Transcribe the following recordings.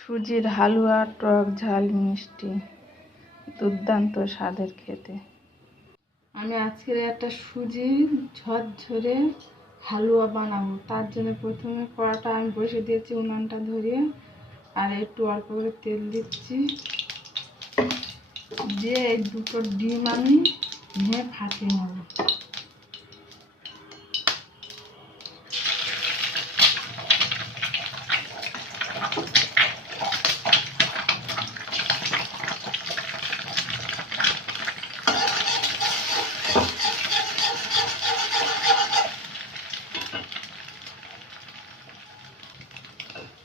সুজির হালুয়া, টক ঝাল, মিষ্টি, দুর্দান্ত স্বাদের খেতে। আমি আজকের একটা সুজি ঝরঝরে হালুয়া বানাবো। তার জন্য প্রথমে কড়াটা আমি বসে দিয়েছি উনানটা ধরিয়ে, আর একটু অল্প করে তেল দিচ্ছি। দিয়ে এই দুটো ডিম আমি ভেঙে ফাটিয়ে নেব।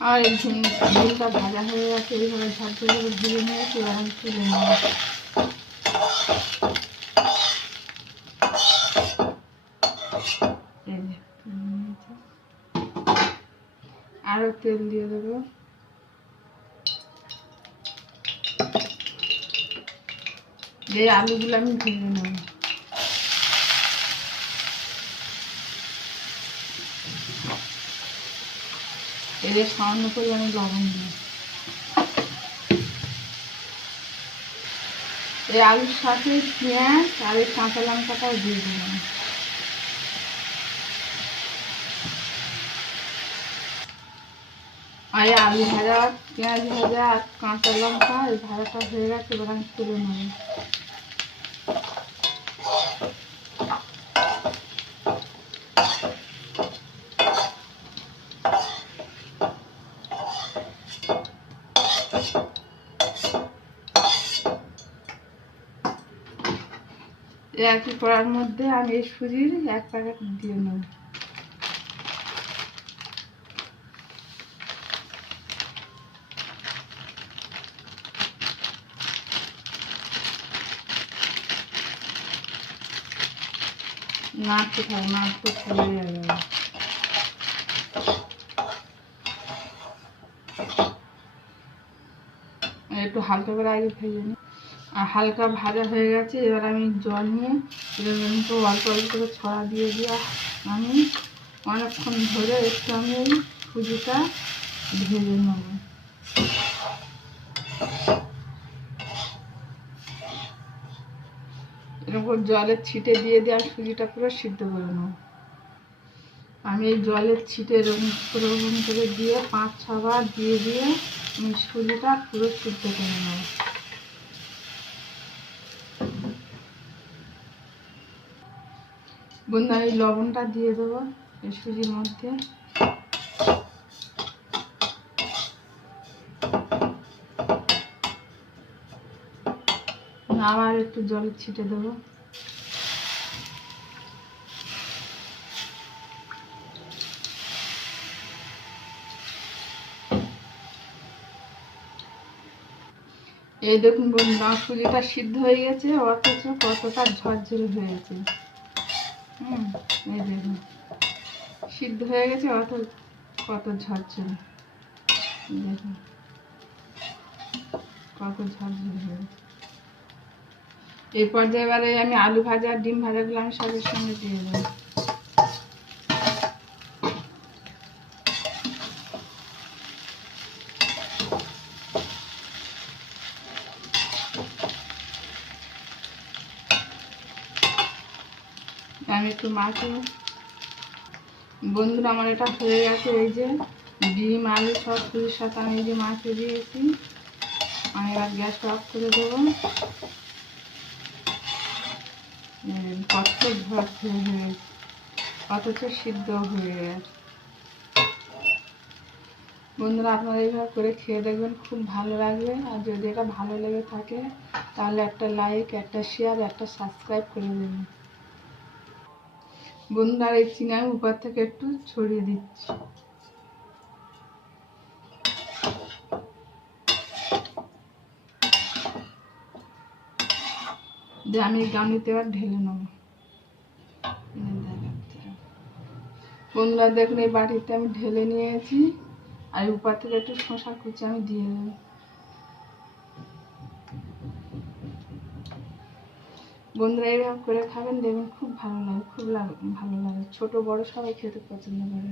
আর এই ডিমটা ভাজা হয়ে গেছে, এইভাবে করে ভেজে নিয়েছি এবার তুলে নেব তেল দিয়ে দেবো। এই আলুগুলো আমি ভেজে নেব। এদের সামান্য পরিমাণে লবণ দিই এই আলুর সাথে পেঁয়াজ আর এই কাঁচা লঙ্কাটাও দিয়ে দিলাম। আর আলু ভাজা, পেঁয়াজ ভাজা আর কাঁচা লঙ্কা, এই ভাজাটা হয়ে গেছে, এবার আমি তুলে নেব। একই কড়ার মধ্যে আমি এই সুজির এক প্যাকেট দিয়ে নেব। একটু হালকা করে আগে নিই আর হালকা ভাজা হয়ে গেছে, এবার আমি জল নিয়ে তো অল্প অল্প করে ছড়া দিয়ে দিয়ে আমি অনেকক্ষণ ধরে একটু আমি সুজিটা ভেজে নেব। এরকম জলের ছিটে দিয়ে দিয়ে আমি সুজিটা পুরো সিদ্ধ করে নেব। আমি এই জলের ছিটে এরকম পুরো এরকম করে দিয়ে পাঁচ ছবার দিয়ে দিয়ে আমি সুজিটা পুরো সিদ্ধ করে নেব। বন্ধু এই লবণটা দিয়ে দেবো সুজির মধ্যে। আবার একটু জল ছিটে দেবো। এই দেখুন বন্ধু সুজিটা সিদ্ধ হয়ে গেছে, অথচ কতটা ঝরঝরে হয়েছে হুম, এই সিদ্ধ হয়ে গেছে, অত, কত ঝরছে কত ঝরঝরে হয়েছে এই পর্যায়ে এবারে আমি আলু ভাজা ডিম ভাজাগুলো আমি সবের সঙ্গে দিয়ে দেবো। আমি একটু মাখি। বন্ধুরা, আমার এটা হয়ে গেছে এই যে ডিম, আলু সব ফুলের সাথে আমি যে মাখিয়ে দিয়েছি। আমি এবার গ্যাসটা অফ করে দেবো। কত হয়ে অথচ সিদ্ধ হয়ে গেছে। বন্ধুরা, আপনারা এইভাবে করে খেয়ে দেখবেন, খুব ভালো লাগবে। আর যদি এটা ভালো লেগে থাকে, তাহলে একটা লাইক একটা শেয়ার একটা সাবস্ক্রাইব করে দেবেন। বন্ধুরা এই চিনি আমি উপর থেকে একটু ছড়িয়ে দিচ্ছি। দিয়ে আমি গামলিতে এবার ঢেলে নেব। বন্ধুরা, দেখুন এই বাটিতে আমি ঢেলে নিয়েছি। আর উপর থেকে একটু শশা কুচি আমি দিয়ে দেবো। বন্ধুরা এইভাবে করে খাবেন, দেখবেন খুব ভালো লাগে, খুব ভালো লাগে। ছোট, বড় সবাই খেতে পছন্দ করে।